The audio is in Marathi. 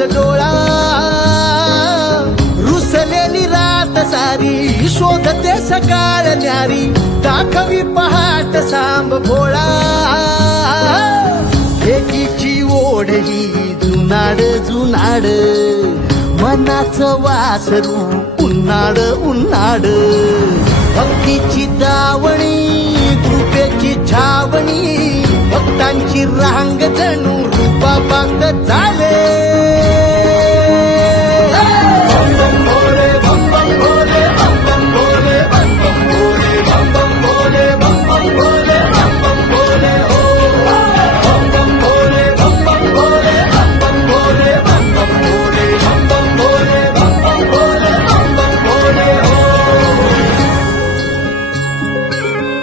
हाच डोळा रुसलेली रात सारी शोधते सकाळ न्यारी दाखवी पहाट सांब भोळा एकीची ओढ ही जुनाड जुनाड मनाचं वासरू उन्हाड उन्हाड भक्तीची दावणी कृपेची छावणी भक्तांची रांग जणू रूपा बांग